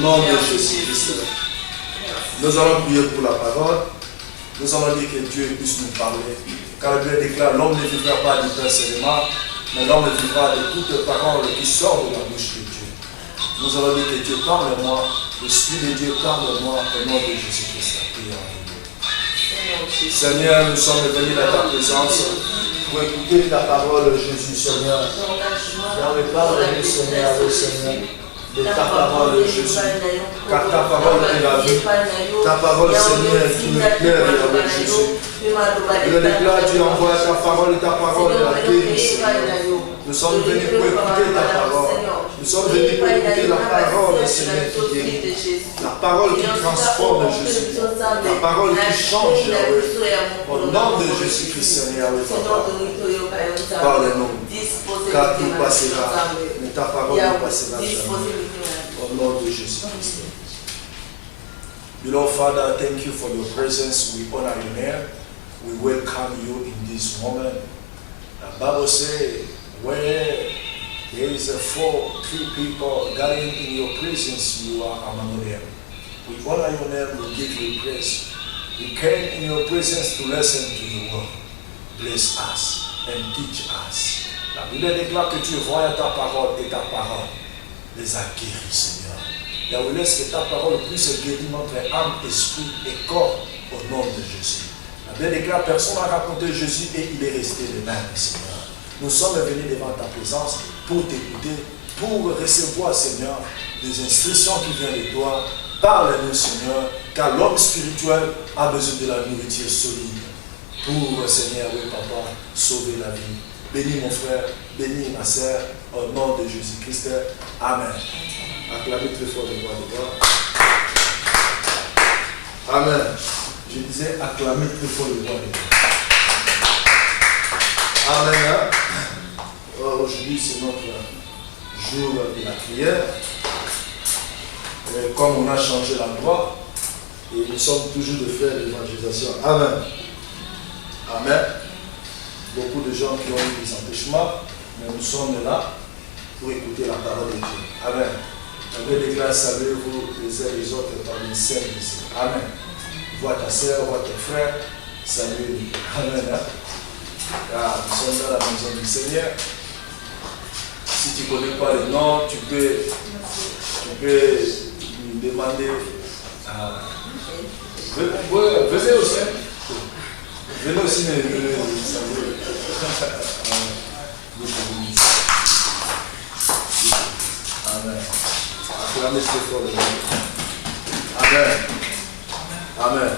nom de Jésus-Christ. Nous allons prier pour la parole. Nous allons dire que Dieu puisse nous parler. Car la Bible déclare, l'homme ne vivra pas du pain seulement, mais l'homme vivra de toutes paroles qui sortent de la bouche de Dieu. Nous allons dire que Dieu parle-moi, l'Esprit de Dieu parle-moi au nom de Jésus-Christ. Seigneur, nous sommes venus dans ta présence pour écouter ta parole, Jésus, Seigneur. Parle-nous, Seigneur, Seigneur, de ta parole, Jésus. Car ta parole est la vie. Ta parole, Seigneur, qui nous éclaire, Jésus. Le déclare, tu envoies ta parole est la guérison. Nous sommes venus pour écouter ta parole. Nous sommes venus pour écouter la parole, Seigneur, qui guérit. La parole qui transforme, Jésus. La parole qui change, au nom de Jésus-Christ, Seigneur, parle-nous. Car tout passera, mais ta parole ne passera jamais. Au nom de Jésus-Christ. Beloved Father, thank you for your presence. We honor your name. We welcome you in this moment. The Bible says, where there is three people gathering in your presence, you are among them. We honor your name, we give you praise. We came in your presence to listen to your word. Bless us and teach us. La Bible déclare que tu vois ta parole et ta parole les a guéris, Seigneur. Yahweh, laisse que ta parole puisse guérir notre âme, esprit et corps au nom de Jésus. La Bible déclare personne n'a raconté Jésus et il est resté le même, Seigneur. Nous sommes venus devant ta présence pour t'écouter, pour recevoir, Seigneur, des instructions qui viennent de toi. Parle-nous, Seigneur, car l'homme spirituel a besoin de la nourriture solide pour, Seigneur, oui, Papa, sauver la vie. Bénis mon frère, bénis ma sœur, au nom de Jésus-Christ. Amen. Acclamez très fort le roi de gloire. Amen. Je disais, acclamez très fort le roi de gloire. Amen. Aujourd'hui, c'est notre jour de la prière. Comme on a changé l'endroit, et nous sommes toujours de faire l'évangélisation. Amen. Amen. Beaucoup de gens qui ont eu des empêchements, mais nous sommes là pour écouter la parole de Dieu. Amen. Je vais déclarer, saluez-vous les uns les autres par une scène ici. Amen. Vois ta soeur, vois ton frère, saluez-les. Amen. Car nous sommes dans la maison du Seigneur. Si tu ne connais pas le nom, tu peux lui demander à... Venez aussi. Venez aussi me saluer. Amen. Acclamez très fort le nom. Amen. Amen.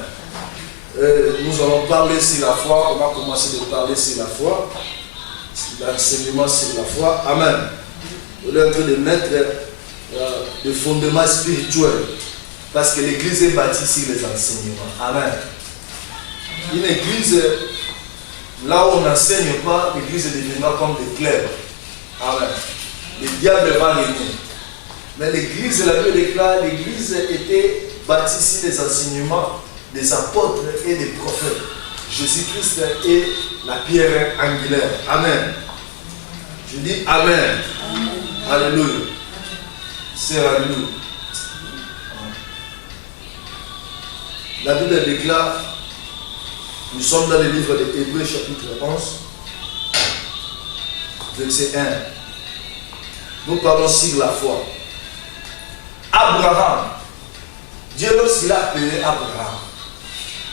Nous allons parler sur la foi. On va commencer de parler sur la foi. L'enseignement sur la foi. Amen. On est en train de mettre des fondements spirituels. Parce que l'église est bâtie sur les enseignements. Amen. Une église, là où on n'enseigne pas, l'église deviendra comme des clercs. Amen. Le diable va régner. Mais l'église, la Bible déclare, l'église était bâtie sur les enseignements des apôtres et des prophètes. Jésus-Christ est la pierre angulaire. Amen. Je dis Amen. Amen. Alléluia. C'est Alléluia. La Bible déclare, nous sommes dans le livre de Hébreux chapitre 11, verset 1. Nous parlons sur la foi. Abraham, Dieu lorsqu'il a appelé Abraham,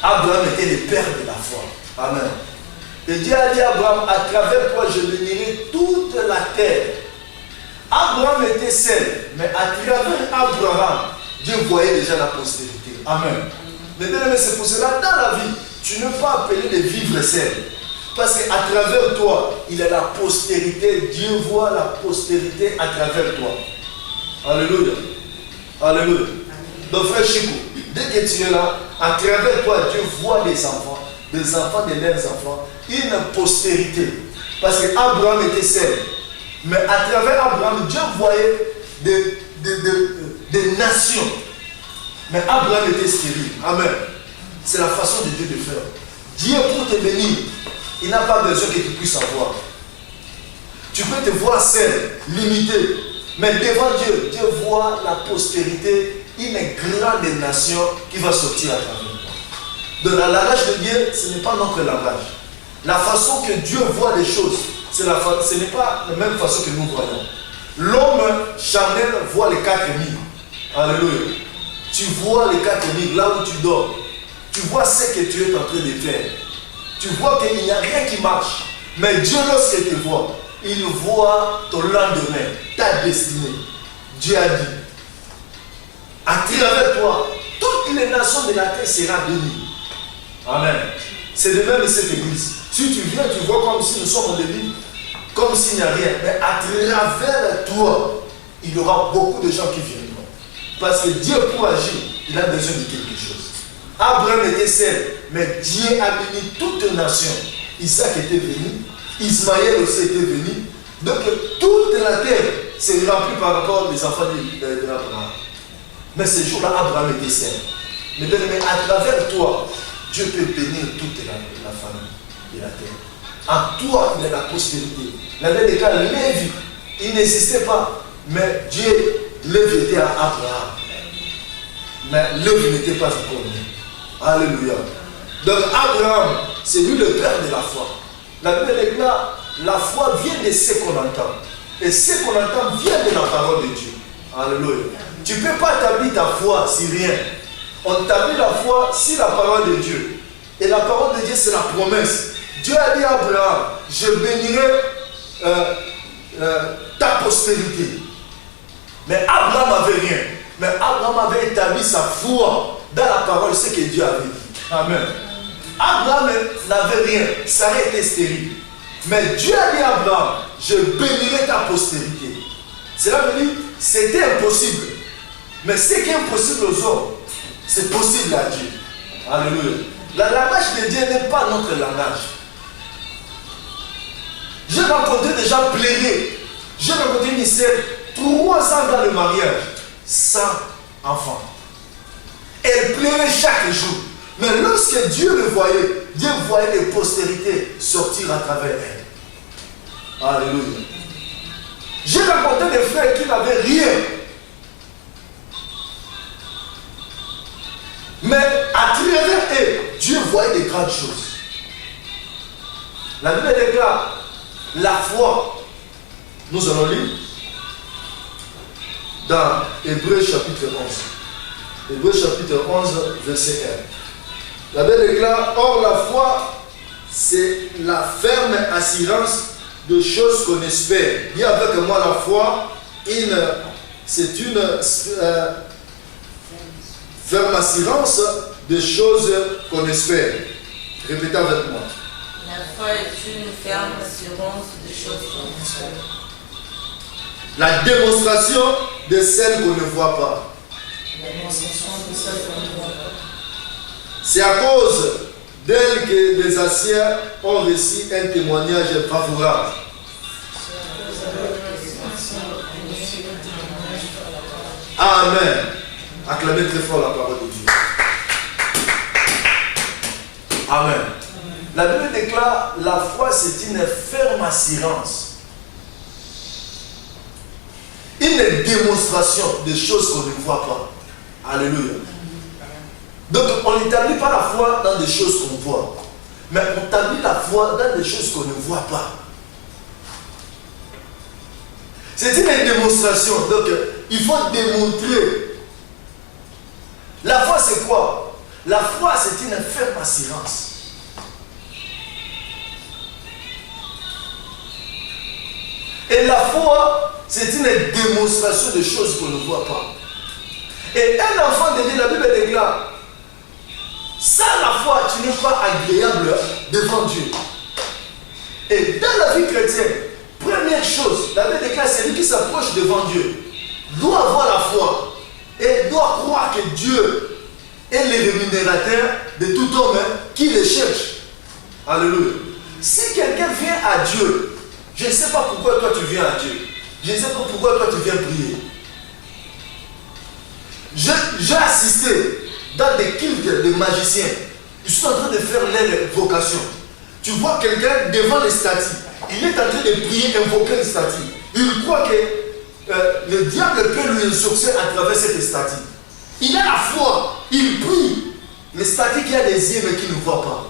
Abraham était le père de la foi. Amen. Et Dieu a dit à Abraham, à travers toi je bénirai toute la terre. Abraham était seul, mais à travers Abraham, Dieu voyait déjà la postérité. Amen. Mais bien aimé, c'est pour cela, dans la vie, tu ne peux pas appeler de vivre seul. Parce qu'à travers toi, il y a la postérité. Dieu voit la postérité à travers toi. Alléluia. Alléluia. Donc frère Chico, dès que tu es là, à travers toi, Dieu voit des enfants de leurs enfants, une postérité. Parce qu'Abraham était seul. Mais à travers Abraham, Dieu voyait des nations. Mais Abraham était stérile. Amen. C'est la façon de Dieu de faire. Dieu pour te bénir, il n'a pas besoin que tu puisses avoir. Tu peux te voir seul, limité. Mais devant Dieu, Dieu voit la postérité une grande nation qui va sortir à travers toi. Donc le langage de Dieu, ce n'est pas notre langage. La façon que Dieu voit les choses, ce n'est pas la même façon que nous voyons. L'homme charnel voit les 4000. Alléluia. Tu vois les 4000 là où tu dors. Tu vois ce que tu es en train de faire. Tu vois qu'il n'y a rien qui marche. Mais Dieu, lorsqu'il te voit, il voit ton lendemain, ta destinée. Dieu a dit, à travers toi, toutes les nations de la terre seront bénies. Amen. C'est de même cette église. Si tu viens, tu vois comme si nous sommes en début, comme s'il n'y a rien. Mais à travers toi, il y aura beaucoup de gens qui viendront. Parce que Dieu, pour agir, il a besoin de quelque chose. Abraham était seul, mais Dieu a béni toute une nation. Isaac était venu, Ismaël aussi était venu. Donc toute la terre s'est remplie par rapport aux enfants d'Abraham. Mais ce jour-là, Abraham était seul. Mais à travers toi, Dieu peut bénir toute la famille de la terre. En toi, il y a la postérité. La dernière cas, Lévi, il n'existait pas. Mais Dieu, Lévi était à Abraham. Mais Lévi n'était pas encore né. Alléluia. Donc Abraham, c'est lui le père de la foi. La Bible déclare, la foi vient de ce qu'on entend. Et ce qu'on entend vient de la parole de Dieu. Alléluia. Tu ne peux pas établir ta foi si rien. On établit la foi si la parole de Dieu. Et la parole de Dieu, c'est la promesse. Dieu a dit à Abraham, je bénirai ta postérité. Mais Abraham n'avait rien. Mais Abraham avait établi sa foi dans la parole, ce que Dieu avait dit. Amen. Abraham n'avait rien. Sarah était stérile. Mais Dieu a dit à Abraham, je bénirai ta postérité. Cela veut dire, c'était impossible. Mais ce qui est impossible aux hommes, c'est possible à Dieu. Alléluia. Le langage de Dieu n'est pas notre langage. J'ai rencontré des gens plaidés. J'ai rencontré une sœur, 3 ans dans le mariage, sans enfant. Elle pleurait chaque jour. Mais lorsque Dieu le voyait, Dieu voyait les postérités sortir à travers elle. Alléluia. J'ai rencontré des frères qui n'avaient rien. Mais à travers eux, Dieu voyait des grandes choses. La Bible déclare, la foi, nous allons lire dans Hébreux chapitre 11. Hébreux chapitre 11, verset 1. La Bible déclare, or la foi, c'est la ferme assurance de choses qu'on espère. Dis avec moi la foi, c'est une ferme assurance de choses qu'on espère. Répétez avec moi. La foi est une ferme assurance de choses qu'on espère. La démonstration de celles qu'on ne voit pas. La démonstration de celles qu'on ne voit pas. C'est à cause d'elle que les anciens ont reçu un témoignage favorable. Amen. Acclamez très fort la parole de Dieu. Amen. La Bible déclare, la foi c'est une ferme assurance. Une démonstration des choses qu'on ne voit pas. Alléluia. Donc on n'établit pas la foi dans des choses qu'on voit. Mais on établit la foi dans des choses qu'on ne voit pas. C'est une démonstration. Donc il faut démontrer. La foi c'est quoi? La foi c'est une ferme assurance. Et la foi, c'est une démonstration de choses qu'on ne voit pas. Et un enfant de Dieu, la Bible déclare, sans la foi, tu n'es pas agréable devant Dieu. Et dans la vie chrétienne, première chose, la Bible déclare, celui qui s'approche devant Dieu doit avoir la foi et doit croire que Dieu est le rémunérateur de tout homme qui le cherche. Alléluia. Si quelqu'un vient à Dieu, je ne sais pas pourquoi toi tu viens à Dieu. Je ne sais pas pourquoi toi tu viens prier. J'ai assisté dans des cultes de magiciens. Ils sont en train de faire leur vocation. Tu vois quelqu'un devant les statues. Il est en train de prier, invoquer une statue. Il croit que le diable peut lui exaucer à travers cette statue. Il a la foi, il prie. Mais c'est-à-dire qu'il y a des yeux mais qui ne voient pas.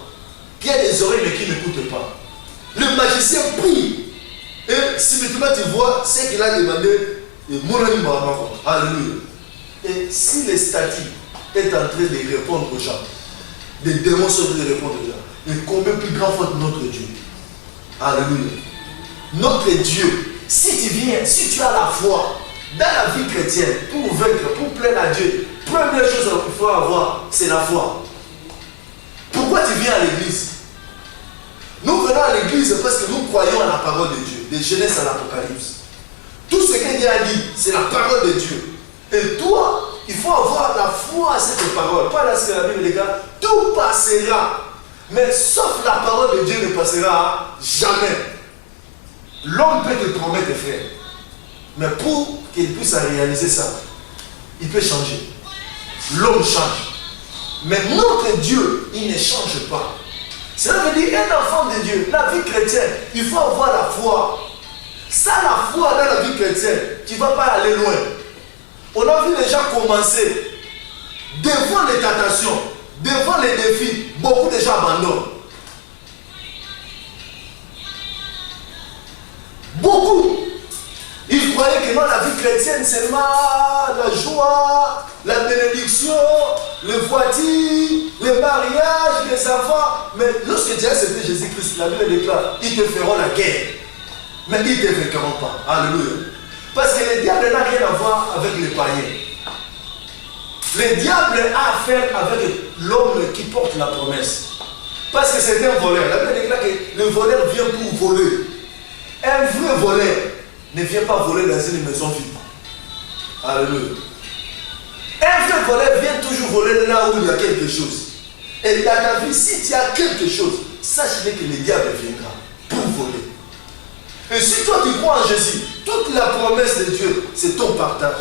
Qu'il y a des oreilles mais qui n'écoutent pas. Le magicien prie. Et subitement tu vois ce qu'il a demandé. Et alléluia. Et si les statues est en train de répondre aux gens, des démons sont en train de répondre aux gens, et combien plus grand faut notre Dieu? Alléluia. Notre Dieu, si tu viens, si tu as la foi dans la vie chrétienne, pour vaincre, pour plaire à Dieu, première chose qu'il faut avoir, c'est la foi. Pourquoi tu viens à l'église? Nous venons à l'église parce que nous croyons à la parole de Dieu, de Genèse à l'Apocalypse. Tout ce que Dieu a dit, c'est la parole de Dieu. Et toi, il faut avoir la foi à cette parole. Pas parce que la Bible, les gars, tout passera. Mais sauf la parole de Dieu ne passera jamais. L'homme peut te promettre, frère. Mais pour qu'il puisse réaliser ça, il peut changer. L'homme change. Mais notre Dieu, il ne change pas. Cela veut dire un enfant de Dieu, la vie chrétienne, il faut avoir la foi. Sans la foi dans la vie chrétienne, tu ne vas pas aller loin. On a vu les gens commencer devant les tentations, devant les défis, beaucoup de gens abandonnent. Beaucoup. Ils croyaient que dans la vie chrétienne, c'est seulement la joie, la bénédiction, les voitures, les mariages, les enfants. Mais lorsque Dieu a accepté Jésus-Christ, la Bible déclare, ils te feront la guerre. Mais ils ne te vaincront pas. Alléluia. Parce que le diable n'a rien à voir avec les païens. Le diable a affaire avec l'homme qui porte la promesse. Parce que c'est un voleur. La Bible déclare que le voleur vient pour voler. Un vrai voleur ne vient pas voler dans une maison vide. Alléluia. Un vrai voleur vient toujours voler là où il y a quelque chose. Et dans ta vie, si tu as quelque chose, sache que le diable viendra pour voler. Et si toi tu crois en Jésus, toute la promesse de Dieu, c'est ton partage.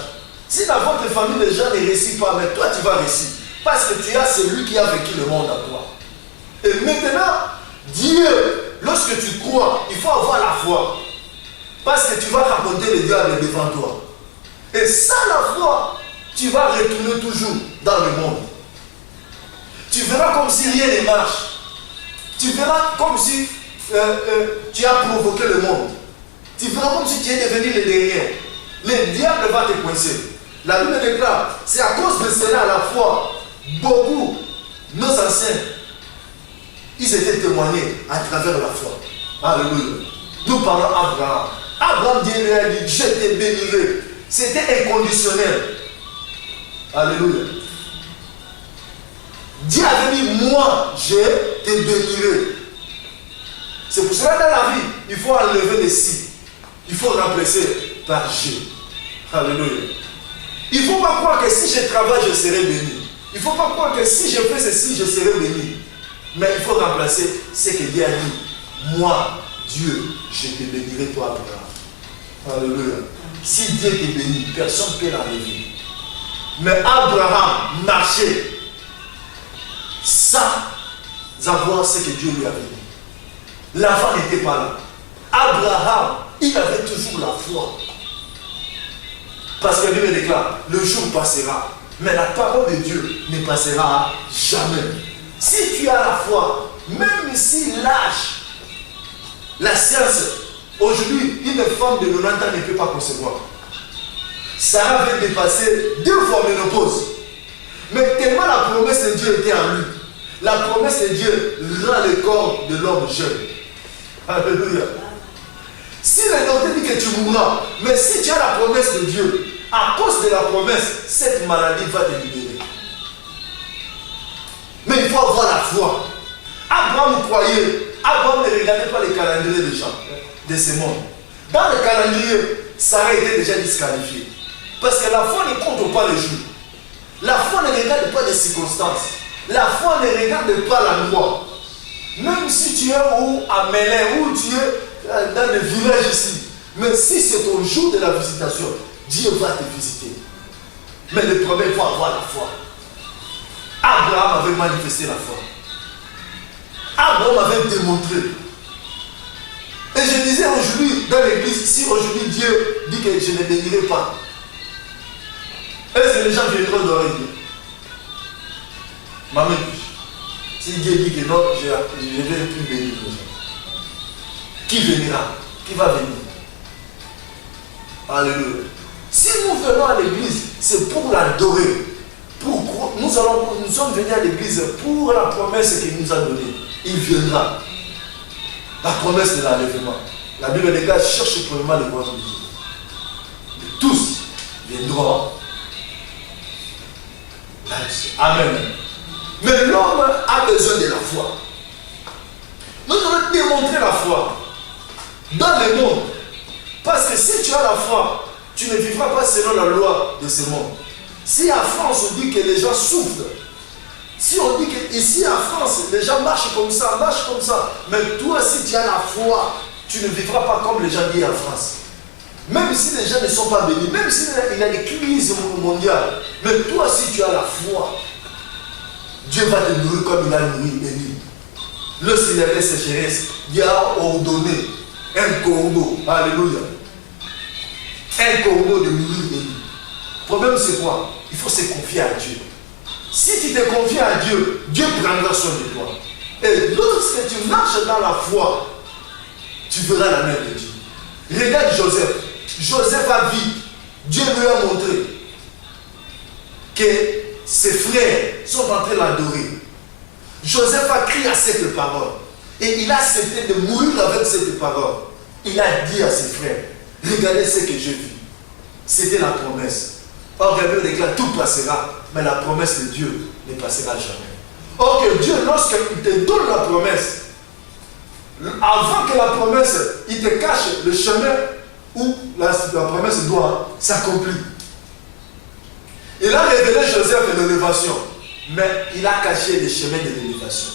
Si dans votre famille les gens ne réussissent pas, mais toi tu vas réussir. Parce que tu as celui qui a vécu le monde à toi. Et maintenant, Dieu, lorsque tu crois, il faut avoir la foi. Parce que tu vas raconter le diable devant toi. Et sans la foi, tu vas retourner toujours dans le monde. Tu verras comme si rien ne marche. Tu verras comme si tu as provoqué le monde. Tu verras comme si tu es devenu le dernier. Le diable va te coincer. La Bible déclare, c'est à cause de cela, la foi, beaucoup, nos anciens, ils étaient témoignés à travers la foi. Alléluia. Nous parlons d'Abraham. Abraham, Dieu lui a dit, je te bénirai. C'était inconditionnel. Alléluia. Dieu avait dit, moi, je te bénirai. C'est pour cela dans la vie, il faut enlever les si. Il faut remplacer par je. Alléluia. Il ne faut pas croire que si je travaille, je serai béni. Il ne faut pas croire que si je fais ceci, je serai béni. Mais il faut remplacer ce que Dieu a dit. Moi, Dieu, je te bénirai toi, Abraham. Alléluia. Si Dieu te bénit, personne ne peut l'enlever. Mais Abraham marchait sans avoir ce que Dieu lui avait dit. L'enfant n'était pas là. Abraham, il avait toujours la foi. Parce que Dieu déclare, le jour passera, mais la parole de Dieu ne passera jamais. Si tu as la foi, même si l'âge, la science, aujourd'hui, une femme de 90 ans ne peut pas concevoir. Sarah avait dépassé 2 fois ménopause. Mais tellement la promesse de Dieu était en lui. La promesse de Dieu rend le corps de l'homme jeune. Alléluia. Si le docteur dit que tu mourras, mais si tu as la promesse de Dieu, à cause de la promesse, cette maladie va te libérer. Mais il faut avoir la foi. Abraham croyait. Abraham ne regardait pas les calendriers des gens, de ce monde. Dans le calendrier, Sarah était déjà disqualifiée. Parce que la foi ne compte pas les jours. La foi ne regarde pas les circonstances. La foi ne regarde pas la loi. Même si tu es à Mélin, ou tu es dans le village ici, mais si c'est ton jour de la visitation, Dieu va te visiter. Mais le problème, il faut avoir la foi. Abraham avait manifesté la foi. Abraham avait démontré. Et je disais aujourd'hui dans l'église, si aujourd'hui Dieu dit que je ne bénirai pas, est-ce que les gens viendront dans l'église? Maman, si Dieu dit que non, je ne vais plus bénir les gens. Qui viendra? Qui va venir? Alléluia. Si nous venons à l'église, c'est pour l'adorer. Nous sommes venus à l'église pour la promesse qu'il nous a donnée. Il viendra. La promesse de l'enlèvement. La Bible des gars cherche premièrement le royaume de Dieu. Tous viendront. Amen. Mais l'homme a besoin de la foi. Nous devons démontrer la foi dans le monde. Parce que si tu as la foi, tu ne vivras pas selon la loi de ce monde. Si en France on dit que les gens souffrent, si on dit que ici en France les gens marchent comme ça, mais toi si tu as la foi, tu ne vivras pas comme les gens disent en France. Même si les gens ne sont pas bénis, même s'il y a des crises mondiales, mais toi si tu as la foi, Dieu va te nourrir comme il a nourri Élie. Lorsqu'il y avait sécheresse, Dieu a ordonné un cordeau, alléluia, un cordeau de nourrir Élie. Le problème c'est quoi? Il faut se confier à Dieu. Si tu te confies à Dieu, Dieu prendra soin de toi. Et lorsque tu marches dans la foi, tu verras la main de Dieu. Regarde Joseph. Joseph a vu, Dieu lui a montré que ses frères sont en train de l'adorer. Joseph a crié à cette parole. Et il a accepté de mourir avec cette parole. Il a dit à ses frères, regardez ce que j'ai vu. C'était la promesse. Or, la Bible déclare, tout passera, mais la promesse de Dieu ne passera jamais. Or que Dieu, lorsqu'il te donne la promesse, avant que la promesse, il te cache le chemin où la promesse doit s'accomplir. Il a révélé Joseph de l'élévation, mais il a caché le chemin de l'élévation.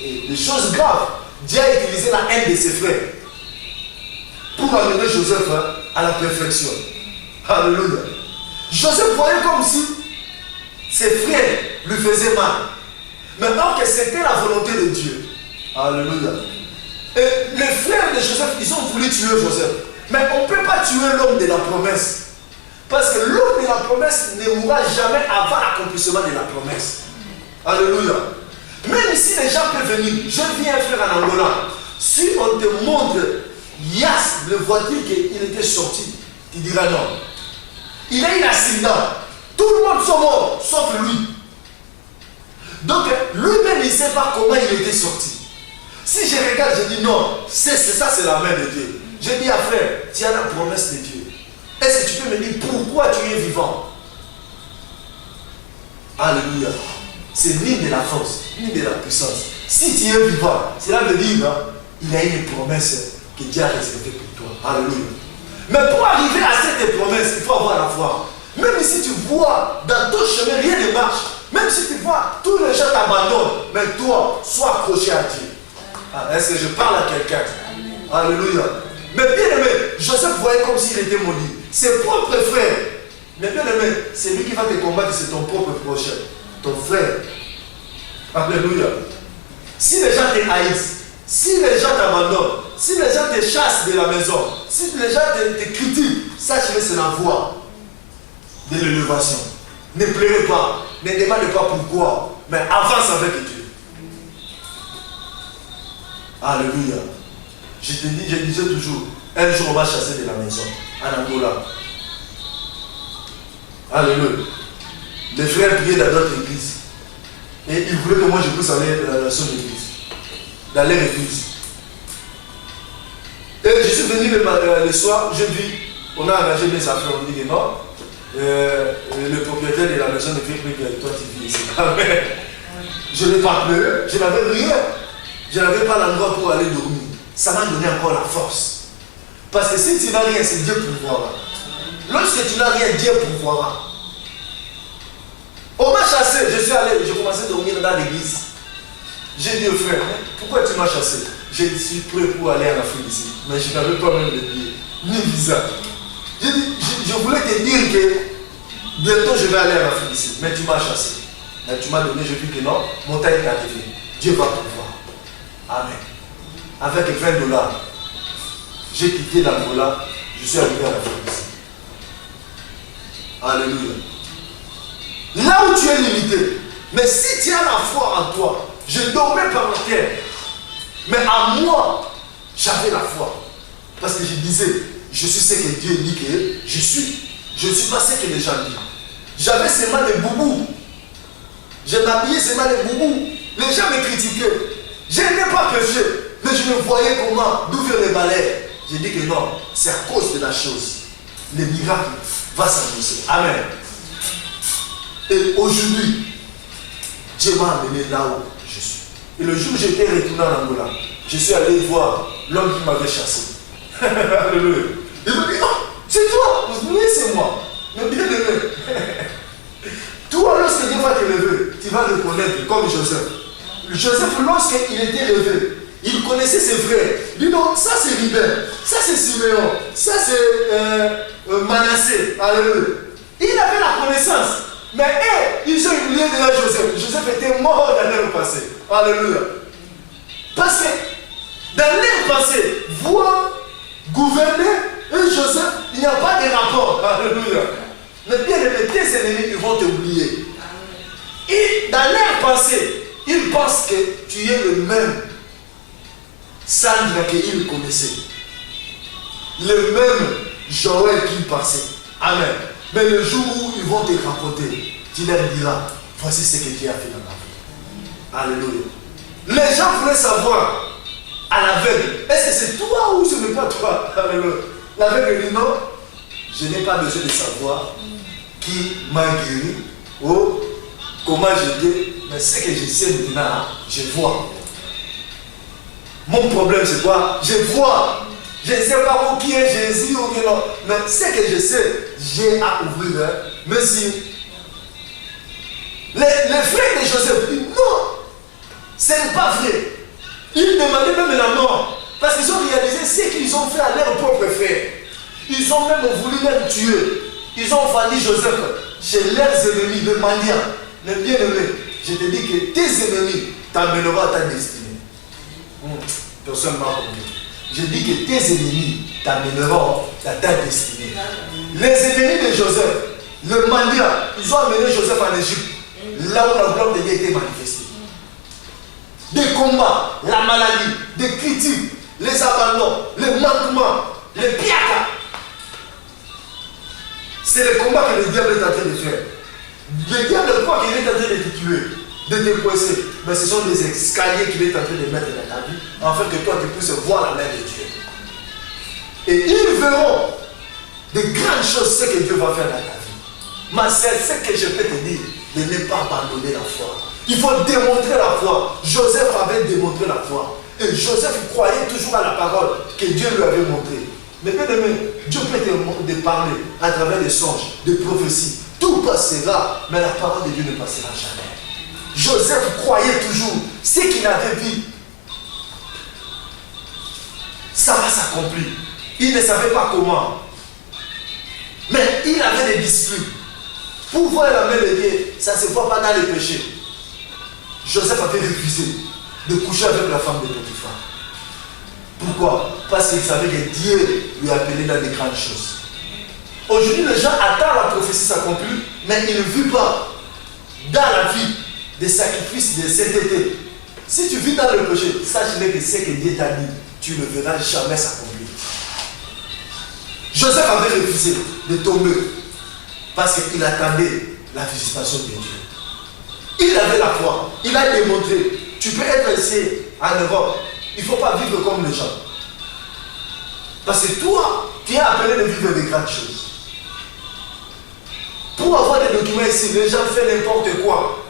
Et des choses graves, Dieu a utilisé la haine de ses frères pour amener Joseph à la perfection. Alléluia. Joseph voyait comme si ses frères lui faisaient mal. Maintenant que c'était la volonté de Dieu. Alléluia. Et les frères de Joseph, ils ont voulu tuer Joseph. Mais on ne peut pas tuer l'homme de la promesse. Parce que l'homme de la promesse ne mourra jamais avant l'accomplissement de la promesse. Alléluia. Même si les gens peuvent venir, je viens un frère en Angola. Si on te montre Yas, le voiture qu'il était sorti, tu diras non. Il a eu un accident. Tout le monde sont morts, sauf lui. Donc lui-même, il ne sait pas comment il était sorti. Si je regarde, je dis non, c'est ça, c'est la main de Dieu. Je dis à frère, tu as la promesse de Dieu. Est-ce que tu peux me dire pourquoi tu es vivant? Alléluia. C'est ni de la force, ni de la puissance. Si tu es vivant, cela veut dire il y a une promesse que Dieu a réservée pour toi. Alléluia. Mais pour arriver à cette promesse, il faut avoir la foi. Même si tu vois dans ton chemin, rien ne marche. Même si tu vois, tous les gens t'abandonnent. Mais toi, sois accroché à Dieu. Est-ce que je parle à quelqu'un? Alléluia. Mais bien aimé, Joseph voyait comme s'il était maudit. Ses propres frères. Mais bien aimé, c'est lui qui va te combattre, c'est ton propre prochain. Ton frère. Alléluia. Si les gens te haïssent, si les gens t'abandonnent, si les gens te chassent de la maison, si les gens te critiquent, sache que c'est la voie de l'élévation. Ne pleurez pas, ne demandez pas pourquoi, mais avance avec Dieu. Alléluia. Je te dis, je disais toujours, un jour on va chasser de la maison, en Angola. Alléluia. Les frères priaient dans d'autres églises. Et ils voulaient que moi je puisse aller dans son église, dans leur église. Et je suis venu le soir, je dis, on a arrangé mes affaires, on dit que non, le propriétaire de la maison ne fait plus que toi tu vis ici. Amen. Je n'ai pas pleuré, je n'avais rien. Je n'avais pas l'endroit pour aller dormir. Ça m'a donné encore la force. Parce que si tu n'as rien, c'est Dieu pourvoira. Lorsque tu n'as rien, Dieu pourvoira. On m'a chassé, je suis allé, j'ai commencé à dormir dans l'église. J'ai dit au frère, pourquoi tu m'as chassé? Je suis prêt pour aller en Afrique ici. Mais je n'avais pas même de billet, ni visa. Je voulais te dire que bientôt je vais aller en Afrique ici. Mais tu m'as chassé. Mais tu m'as donné, je dis que non, mon temps est arrivé. Dieu va pouvoir. Amen. Avec $20, j'ai quitté l'Angola, je suis arrivé en Afrique ici. Alléluia. Là où tu es limité, Mais si tu as la foi en toi, je dormais par la terre. Mais à moi, j'avais la foi. Parce que je disais, je suis ce que Dieu dit que je suis. Je ne suis pas ce que les gens disent. J'avais seulement des boubous. Je m'habillais seulement des boubous. Les gens me critiquaient. Je n'ai pas péché. Mais je me voyais comment, d'ouvrir les balais. J'ai dit que non, c'est à cause de la chose. Le miracle va s'annoncer. Amen. Et aujourd'hui, Dieu m'a amené là où je suis. Et le jour où j'étais retourné en Angola, je suis allé voir l'homme qui m'avait chassé. Alléluia. Il me dit, oh, c'est toi. Oui, c'est moi. Mais bien aimé. Toi, lorsque Dieu va te lever, tu vas le connaître comme Joseph. Joseph, lorsqu'il était levé, il connaissait ses frères. Il dit non, ça c'est Ruben, ça c'est Siméon, ça c'est Manassé. Alléluia. Il avait la connaissance. Mais ils ont oublié de là Joseph. Joseph était mort dans leur passé. Alléluia. Parce que dans leur passé, voir, gouverner et Joseph, il n'y a pas de rapport. Alléluia. Mais bien aimé, tes ennemis, ils vont t'oublier. Et dans leur passé, ils pensent que tu es le même Sandra qu'ils connaissaient. Le même Joël qu'ils passaient. Amen. Mais le jour où ils vont te raconter, tu leur diras, voici ce que Dieu a fait dans ma vie. Alléluia. Les gens voulaient savoir à l'aveugle, est-ce que c'est toi ou ce n'est pas toi? Alléluia. L'aveugle dit non, je n'ai pas besoin de savoir qui m'a guéri ou comment j'étais, mais ce que je sais maintenant, je vois. Mon problème c'est quoi? Je vois. Je ne sais pas qui est Jésus ou qui non, mais ce que je sais, j'ai à ouvrir. Mais si les frères de Joseph disent non, ce n'est pas vrai. Ils demandaient même la mort parce qu'ils ont réalisé ce qu'ils ont fait à leurs propres frères. Ils ont même voulu les tuer. Ils ont vendu Joseph chez leurs ennemis, les mendiants. Mais bien aimé, je te dis que tes ennemis t'amèneront à ta destinée. Personne ne m'a compris. Je dis que tes ennemis t'amèneront à ta destinée. Les ennemis de Joseph, le mendiant, ils ont amené Joseph en Égypte, là où la gloire de Dieu était manifestée. Des combats, la maladie, des critiques, les abandons, les manquements, les piatas. C'est le combat que le diable est en train de faire. Le diable croit qu'il est en train de te tuer, de te coincer. Mais ce sont des escaliers qu'il est en train de mettre dans ta vie, afin que toi tu puisses voir la main de Dieu. Et ils verront de grandes choses, ce que Dieu va faire dans ta vie. Ma sœur, ce que je peux te dire, de ne pas abandonner la foi. Il faut démontrer la foi. Joseph avait démontré la foi. Et Joseph croyait toujours à la parole que Dieu lui avait montrée. Mais bien aimé, Dieu peut te parler à travers des songes, des prophéties. Tout passera, mais la parole de Dieu ne passera jamais. Joseph croyait toujours ce qu'il avait vu. Ça va s'accomplir. Il ne savait pas comment. Mais il avait des disciples. Pour voir la main de Dieu, ça ne se voit pas dans les péchés. Joseph avait refusé de coucher avec la femme de Potiphar. Pourquoi? Parce qu'il savait que Dieu lui appelait dans des grandes choses. Aujourd'hui, les gens attendent la prophétie s'accomplir, mais ils ne vivent pas dans la vie des sacrifices de cet été. Si tu vis dans le péché, sache que ce que Dieu t'a dit, tu ne verras jamais s'accomplir. Joseph avait refusé de tomber parce qu'il attendait la visitation de Dieu. Il avait la foi, il a démontré. Tu peux être ici en Europe, il ne faut pas vivre comme les gens. Parce que toi, tu es appelé de vivre des grandes choses. Pour avoir des documents ici, les gens font n'importe quoi.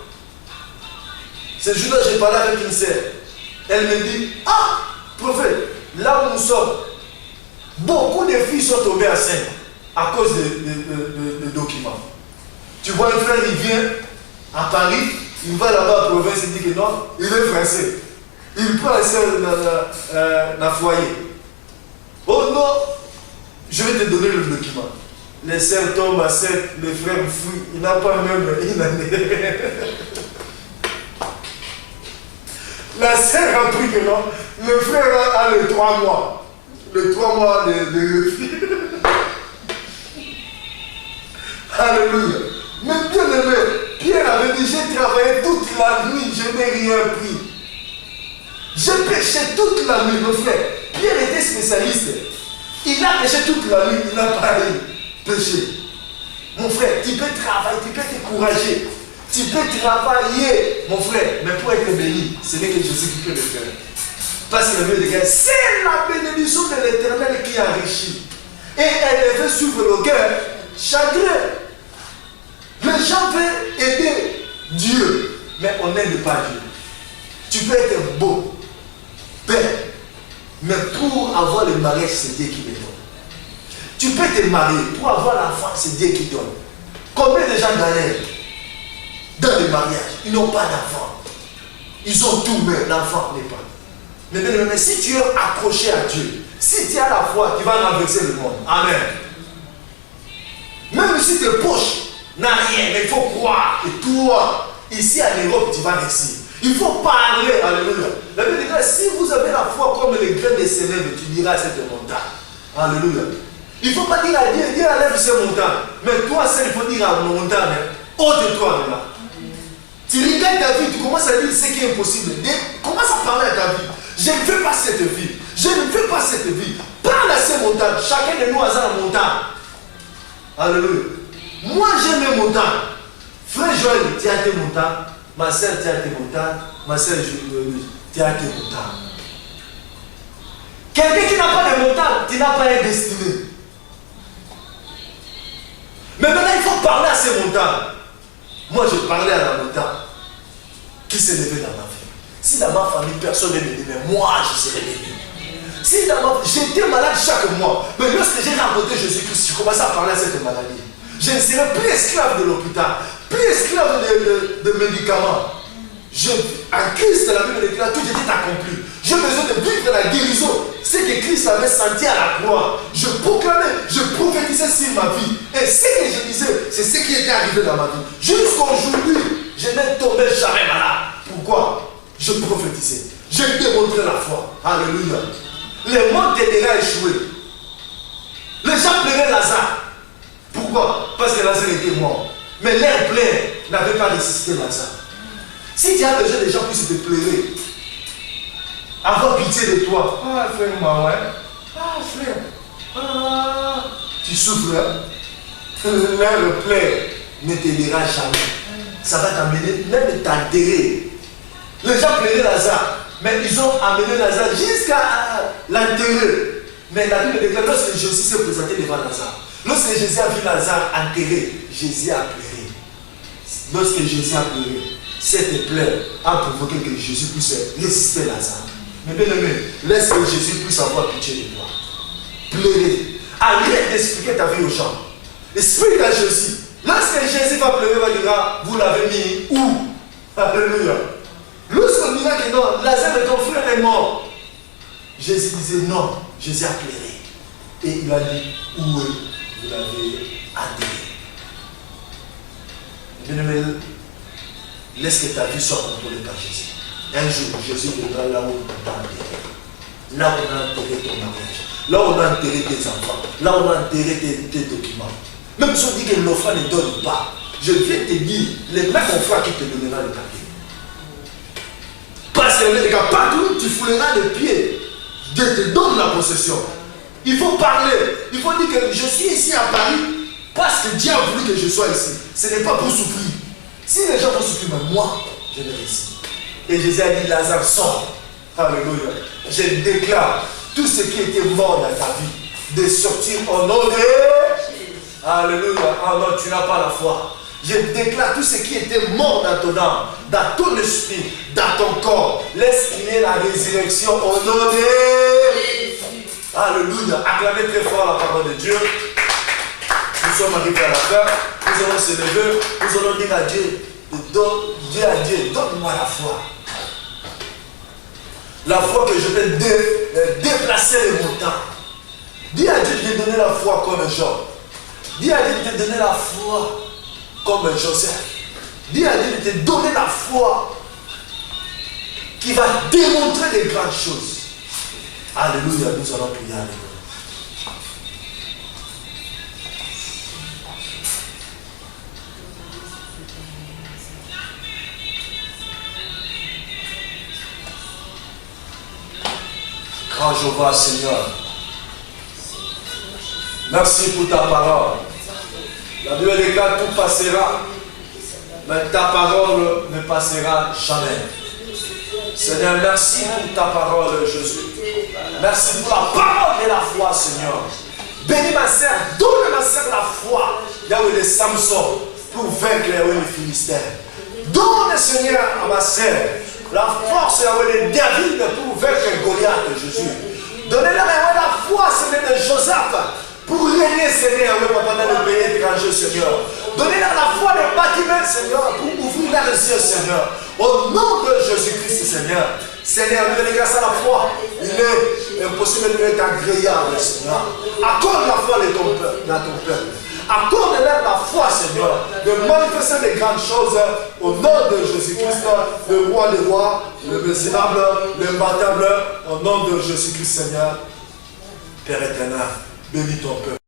Ce jour-là, j'ai parlé avec une sœur. Elle me dit, ah, prophète, là où nous sommes, beaucoup de filles sont tombées enceintes à cause des documents. Tu vois, un frère, il vient à Paris, il va là-bas à la province, il dit que non, il est français. Il prend la sœur dans le foyer. Oh non, je vais te donner le document. Les sœurs tombent à 7, les frères fuient, il n'a pas même une année. La sœur a pris que non, le frère a les 3 mois. Les 3 mois de refus. Alléluia. Mais bien aimé, Pierre avait dit dit, j'ai travaillé toute la nuit, je n'ai rien pris. J'ai péché toute la nuit, mon frère. Pierre était spécialiste. Il a péché toute la nuit, il n'a pas péché. Mon frère, tu peux travailler, tu peux t'encourager. Tu peux travailler, mon frère, mais pour être béni, ce n'est que Jésus qui peut le faire. Parce que le Dieu, c'est la bénédiction de l'Éternel qui enrichit. Et elle veut suivre le cœur chagrin. Les gens veulent aider Dieu, mais on n'aide pas Dieu. Tu peux être beau, père, mais pour avoir le mariage, c'est Dieu qui le donne. Tu peux te marier, pour avoir l'enfant, c'est Dieu qui donne. Combien de gens galèrent dans le mariage? Ils n'ont pas d'enfant. Ils ont tout, mais l'enfant n'est pas. Mais si tu es accroché à Dieu, si tu as la foi, tu vas renverser le monde. Amen. Même si tes poches n'ont rien, mais il faut croire. Et toi, ici à l'Europe, tu vas réussir. Il faut parler. Alléluia. La Bible dit que si vous avez la foi comme les grains de sénèbres, tu diras à cette montagne. Alléluia. Il ne faut pas dire à Dieu, Dieu enlève ces montagnes. Mais toi seul, il faut dire à la montagne, ôte-toi de là. Tu regardes ta vie, tu commences à dire ce qui est impossible. Commence à parler à ta vie. Je ne veux pas cette vie. Je ne veux pas cette vie. Parle à ces montagnes. Chacun de nous a la montagne. Alléluia. Moi, j'aime les montagnes. Frère Joël, tu as tes montagnes. Ma soeur, tu as tes montagnes. Ma soeur, tu as tes montagnes. Quelqu'un qui n'a pas de montagnes, tu n'as pas un destiné. Mais maintenant, il faut parler à ces montagnes. Moi, je parlais à la montagne qui s'est levée dans ma vie. Si dans ma famille, personne n'est béni, mais moi, je serai béni. Si dans ma... J'étais malade chaque mois, mais lorsque j'ai rencontré Jésus-Christ, je commençais à parler à cette maladie. Je ne serai plus esclave de l'hôpital, plus esclave de médicaments. En Christ, la Bible déclare, tout était accompli. J'ai besoin de vivre la guérison. Ce que Christ avait senti à la croix. Je proclamais, je prophétisais sur ma vie. Et ce que je disais, c'est ce qui était arrivé dans ma vie. Jusqu'à aujourd'hui, je n'ai tombé jamais malade. Pourquoi? Je prophétisais. Je démontrais la foi. Alléluia. Les monts t'aideraient à échouer. Les gens pleuraient Lazare. Pourquoi? Parce que Lazare était mort. Mais l'air plein n'avait pas ressuscité Lazare. Si tu as besoin des gens puissent te pleurer, avoir pitié de toi. Ah, frère, moi, ouais. Ah, frère. Ah, tu souffres. Hein? L'air plein ne t'aidera jamais. Ça va t'amener, même t'enterrer. Les gens pleuraient Lazare, mais ils ont amené Lazare jusqu'à l'enterrer. Mais la Bible déclare, lorsque Jésus s'est présenté devant Lazare, lorsque Jésus a vu Lazare enterré, Jésus a pleuré. Lorsque Jésus a pleuré, cette plaie a provoqué que Jésus puisse résister Lazare. Mais bien aimé, laisse que Jésus puisse avoir pitié de toi. Pleurer. Arrête d'expliquer ta vie aux gens. Explique à Jésus. Lorsque Jésus va pleurer, il va dire, vous l'avez mis où? Alléluia. Lorsqu'on dira que non, Lazare de ton frère est mort. Jésus disait non, Jésus a pleuré. Et il a dit, où vous l'avez enterré. Bien aimé, laisse que ta vie soit contrôlée par Jésus. Un jour, Jésus viendra là où on t'a enterré. Là où on a enterré ton mariage. Là où on a enterré tes enfants. Là où on a enterré tes documents. Même si on dit que l'offrande ne donne pas, je viens te dire, les mêmes offrandes qui te donnera le papier. Parce que les gars, partout où tu fouleras les pieds, Dieu te donne la possession. Il faut parler. Il faut dire que je suis ici à Paris parce que Dieu a voulu que je sois ici. Ce n'est pas pour souffrir. Si les gens vont souffrir, mais moi, je vais ici. Et Jésus a dit, Lazare, sort. Alléluia. Je déclare tout ce qui était mort dans ta vie de sortir au nom de... Alléluia. Ah non, tu n'as pas la foi. Je déclare tout ce qui était mort dans ton âme, dans ton esprit, dans ton corps. Laisse qu'il y ait la résurrection au nom de Jésus. Alléluia. Acclamez très fort la parole de Dieu. Nous sommes arrivés à la fin. Nous allons se lever. Nous allons dire à Dieu, Dieu à Dieu, donne-moi la foi. La foi que je vais déplacer les montagnes. Dis à Dieu de te donner la foi comme Jean. Dis à Dieu de te donner la foi comme Joseph. Dis à Dieu de te donner la foi qui va démontrer les grandes choses. Alléluia, nous allons prier. Alléluia. quand je vois, Seigneur. Merci pour ta parole. La Bible déclare tout passera, mais ta parole ne passera jamais. Seigneur, merci pour ta parole, Jésus. Merci pour la parole et la foi, Seigneur. Bénis ma sœur, donne ma sœur la foi. Yahweh de Samson pour vaincre les Philistins. Donne, Seigneur, à ma sœur la force, Yahweh de David pour vaincre Goliath, Jésus. Donnez-leur la foi, Seigneur, de Joseph pour régner, Seigneur, pendant le pays étranger, Seigneur. Donnez-leur la foi de bâtiment, Seigneur, pour ouvrir leurs yeux, Seigneur. Au nom de Jésus-Christ, Seigneur. Seigneur, nous grâce à la foi. Il est impossible de être agréable, Seigneur. Accorde la foi de ton peuple, dans ton peuple. Accorde-leur la foi, Seigneur, de manifester des grandes choses au nom de Jésus-Christ, le roi des rois, le misérable, l'imbattable, au nom de Jésus-Christ, Seigneur. Père éternel, bénis ton peuple.